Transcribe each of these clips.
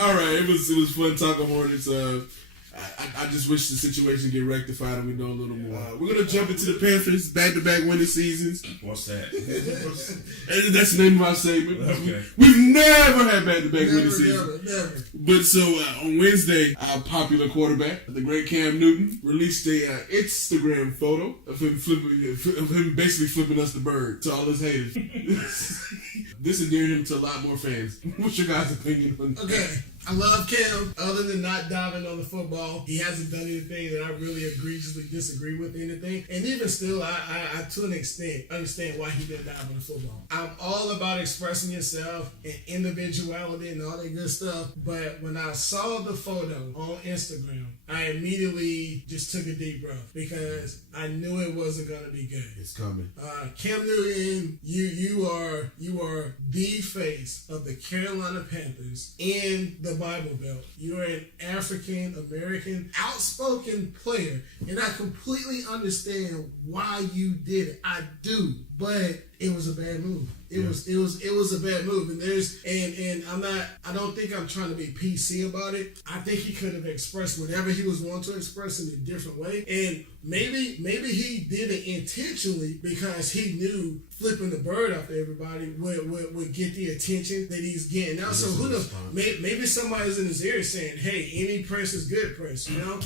All right, it was fun talking Hornets. I just wish the situation get rectified and we know a little more. We're gonna jump into the Panthers back-to-back winning seasons. What's that? And that's the name of our segment. Okay. We've never had back-to-back winning seasons. Never. But so on Wednesday, our popular quarterback, the great Cam Newton, released a Instagram photo of him basically flipping us the bird to all his haters. This endeared him to a lot more fans. What's your guys' opinion on that? Okay, I love Cam. Other than not diving on the football, he hasn't done anything that I really egregiously disagree with anything. And even still, I to an extent understand why he didn't dive on the football. I'm all about expressing yourself and individuality and all that good stuff. But when I saw the photo on Instagram, I immediately just took a deep breath because I knew it wasn't gonna be good. It's coming. Cam Newton, you are the face of the Carolina Panthers in the Bible Belt. You are an African American outspoken player, and I completely understand why you did it. I do, but it was a bad move. It was a bad move, and I don't think I'm trying to be PC about it. I think he could have expressed whatever he was wanting to express in a different way, and maybe he did it intentionally because he knew flipping the bird off to everybody would get the attention that he's getting now. So who knows? Maybe somebody's in his ear saying, "Hey, any press is good press," you know.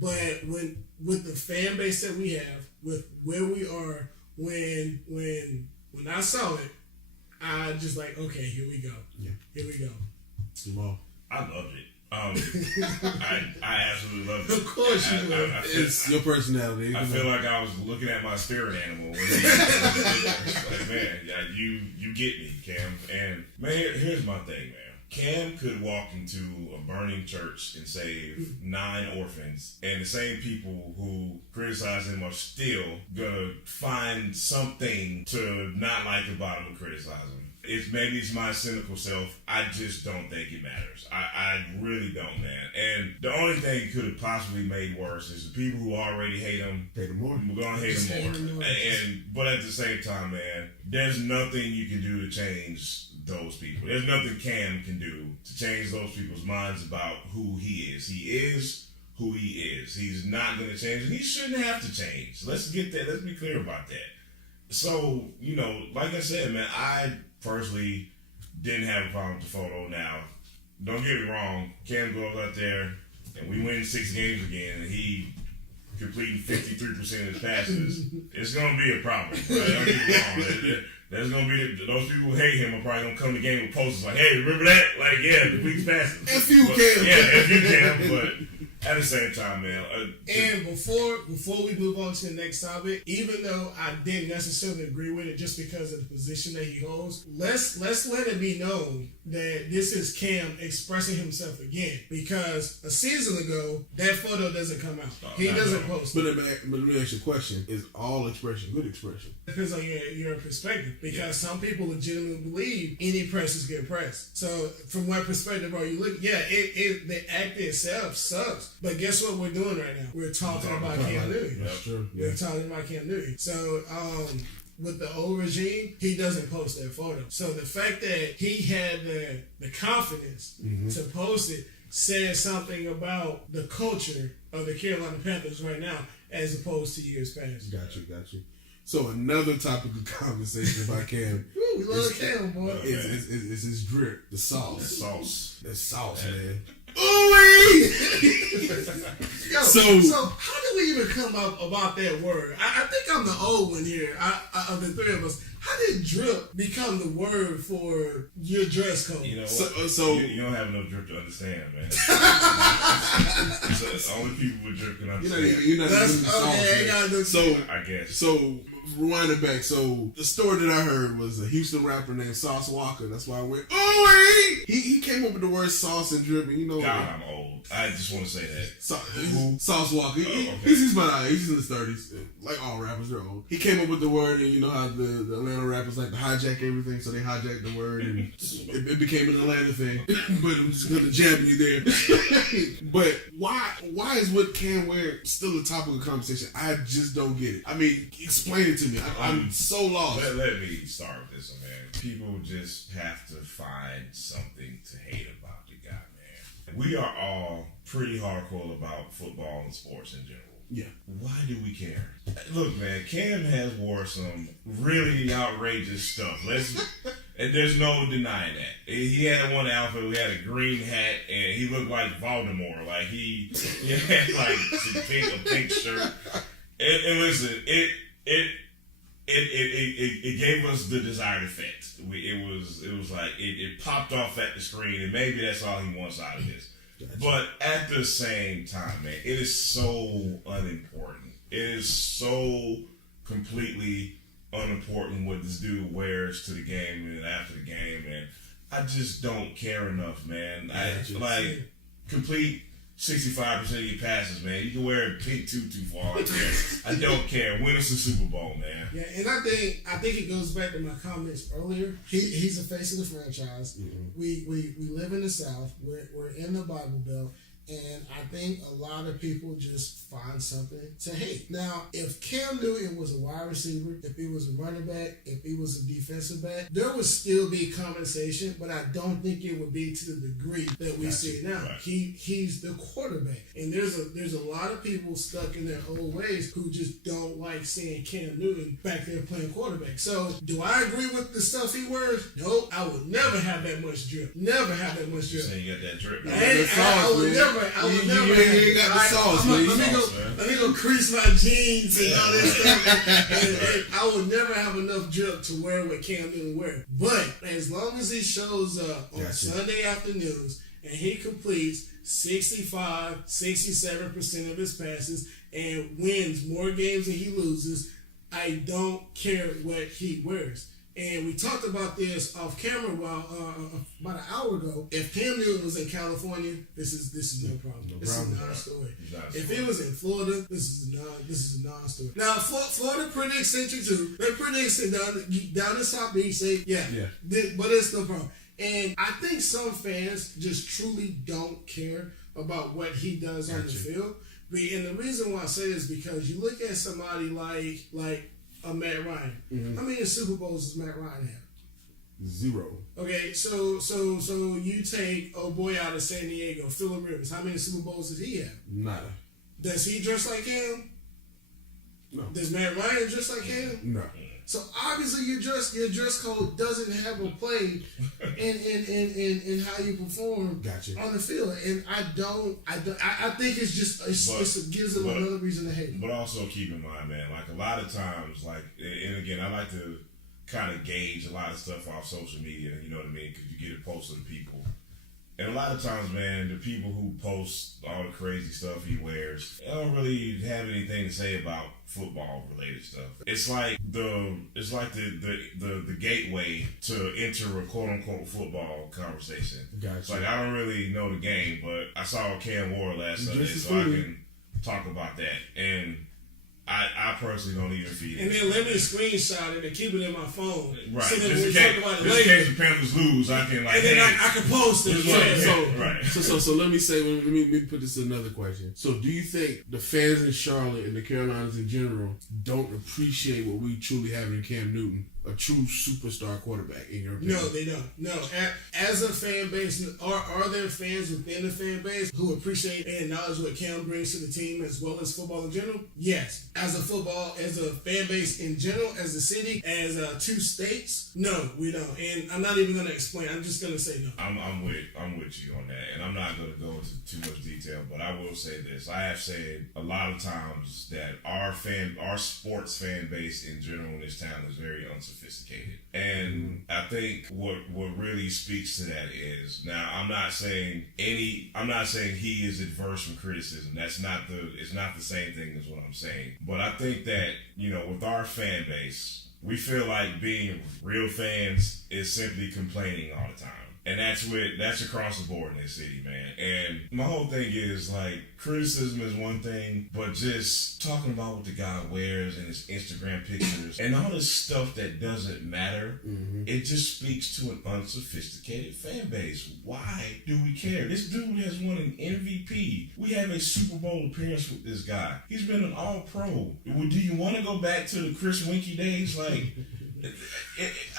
But with the fan base that we have, with where we are, when I saw it, I just like, okay, here we go. Yeah. Here we go. Jamal. I loved it. I absolutely loved it. Of course you would. It's your personality. I feel like I was looking at my spirit animal. Like, man, you get me, Cam. And man, here's my thing, man. Cam could walk into a burning church and save 9 orphans, and the same people who criticize him are still gonna find something to not like about him and criticize him. Maybe it's my cynical self. I just don't think it matters. I really don't, man. And the only thing he could have possibly made worse is the people who already hate him. Hate him more. We're gonna hate him more. But at the same time, man, there's nothing you can do to change those people. There's nothing Cam can do to change those people's minds about who he is. He is who he is. He's not going to change, and he shouldn't have to change. Let's get that. Let's be clear about that. So, like I said, man, I personally didn't have a problem with the photo. Now, don't get me wrong, Cam goes out there and we win 6 games again, and he completing 53% of his passes. It's going to be a problem. Right? Don't get me wrong. There's going to be those people who hate him are probably going to come to the game with posters like, hey, remember that? Like, yeah, complete passes. If you can. Yeah, if you can, but at the same time, man. And before we move on to the next topic, even though I didn't necessarily agree with it just because of the position that he holds, let's let it be known that this is Cam expressing himself again. Because a season ago, that photo doesn't come out. He doesn't post it. But let me ask you a question. Is all expression good expression? Depends on your perspective. Because some people legitimately believe any press is good press. So from what perspective are you looking? Yeah, the act itself sucks. But guess what we're doing right now? We're talking about Cam Newton. That's true. Yeah. We're talking about Cam Newton. So with the old regime, he doesn't post that photo. So the fact that he had the confidence to post it says something about the culture of the Carolina Panthers right now as opposed to years past. Got you. So another topic of conversation about Cam. Ooh, we love Cam, boy. It's his drip, the sauce. The sauce, Man. Ooh! Yo, So how did we even come up about that word? I think I'm the old one here of the three of us. How did drip become the word for your dress code? You know what? So you don't have enough drip to understand, man. Only people with drip can understand. you're not That's doing the sauce, okay. man. So I guess. So rewind it back. So the story that I heard was a Houston rapper named Sauce Walker. That's why I went, he came up with the word sauce and drip, and God, I'm old. I just want to say that. Sauce Walker. Okay. He's in his 30s. Like all rappers, they're old. He came up with the word, and you know how the Atlanta rappers like to hijack everything, so they hijacked the word, and it became an Atlanta thing. But I'm just going to jab you there. But why is what Cam wear still a topic of conversation? I just don't get it. I mean, explain it to me. I'm so lost. Let me start with this one, man. People just have to find something to hate about we are all pretty hardcore about football and sports in general. Yeah. Why do we care? Look, man, Cam has wore some really outrageous stuff. And there's no denying that. He had one outfit, he had a green hat, and he looked like Voldemort. Like he had like a pink shirt. And listen, it gave us the desired effect. It was like it popped off at the screen, and maybe that's all he wants out of this. Gotcha. But at the same time, man, it is so unimportant. It is so completely unimportant what this dude wears to the game and after the game, and I just don't care enough, man. Complete 65% of your passes, man. You can wear a pink tutu for all I care. I don't care. Win us a Super Bowl, man. Yeah, and I think it goes back to my comments earlier. He's the face of the franchise. Mm-hmm. We live in the South. We're in the Bible Belt. And I think a lot of people just find something to hate. Now, if Cam Newton was a wide receiver, if he was a running back, if he was a defensive back, there would still be conversation, but I don't think it would be to the degree that we see now. Right. He's the quarterback. And there's a lot of people stuck in their old ways who just don't like seeing Cam Newton back there playing quarterback. So, do I agree with the stuff he wears? No, I would never have that much drip. Never have that much drip. So you got that drip. I would never. You ain't got the sauce, man. Let me go crease my jeans and all this stuff. and I would never have enough drip to wear what Cam Newton wear. But as long as he shows up on Sunday afternoons and he completes 65, 67% of his passes and wins more games than he loses, I don't care what he wears. And we talked about this off camera about an hour ago. If Cam Newton was in California, this is no problem. This is a non-story. If he was in Florida, this is a non-story. Now, Florida pretty eccentric too. They're pretty eccentric down in South Beach. But it's no problem. And I think some fans just truly don't care about what he does on the field. And the reason why I say this is because you look at somebody like Matt Ryan. Mm-hmm. How many Super Bowls does Matt Ryan have? 0. Okay, so you take boy out of San Diego, Phillip Rivers. How many Super Bowls does he have? Nada. Does he dress like him? No. Does Matt Ryan dress like him? No. So obviously your dress code doesn't have a play in how you perform on the field, and I think it's just it gives them another reason to hate. But also keep in mind, man, like a lot of times, and again, I like to kind of gauge a lot of stuff off social media. You know what I mean? Because you get it posted to people. And a lot of times, man, the people who post all the crazy stuff he wears, they don't really have anything to say about football related stuff. It's like the gateway to enter a quote unquote football conversation. Gotcha. It's like I don't really know the game, but I saw Cam wore last Sunday, so I can talk about that. And I personally don't even feed it. And then let me screenshot it and keep it in my phone. Right. So that when we talk about it later. In case the Panthers lose, I can and then I can post it. So let me say, let me put this in another question. So do you think the fans in Charlotte and the Carolinas in general don't appreciate what we truly have in Cam Newton? A true superstar quarterback, in your opinion? No, they don't. No. As a fan base, are there fans within the fan base who appreciate and acknowledge what Cam brings to the team as well as football in general? Yes. As a fan base in general, as a city, as 2 states, no, we don't. And I'm not even going to explain. I'm just going to say no. I'm with you on that, and I'm not going to go into too much detail, but I will say this. I have said a lot of times that our sports fan base in general in this town is very unsophisticated. And I think what really speaks to that is, now I'm not saying he is adverse from criticism. It's not the same thing as what I'm saying. But I think that, with our fan base, we feel like being real fans is simply complaining all the time. And that's across the board in this city, man. And my whole thing is, criticism is one thing, but just talking about what the guy wears and his Instagram pictures and all this stuff that doesn't matter, it just speaks to an unsophisticated fan base. Why do we care? This dude has won an MVP. We have a Super Bowl appearance with this guy. He's been an All-Pro. Do you want to go back to the Chris Winkie days?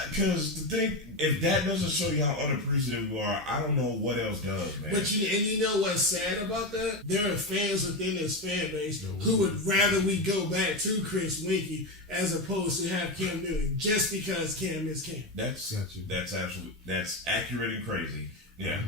Because the thing, if that doesn't show you how unappreciative you are, I don't know what else does, man. But you know what's sad about that? There are fans within this fan base who would rather we go back to Chris Winkie as opposed to have Cam Newton just because Cam is Cam. That's accurate and crazy. Yeah.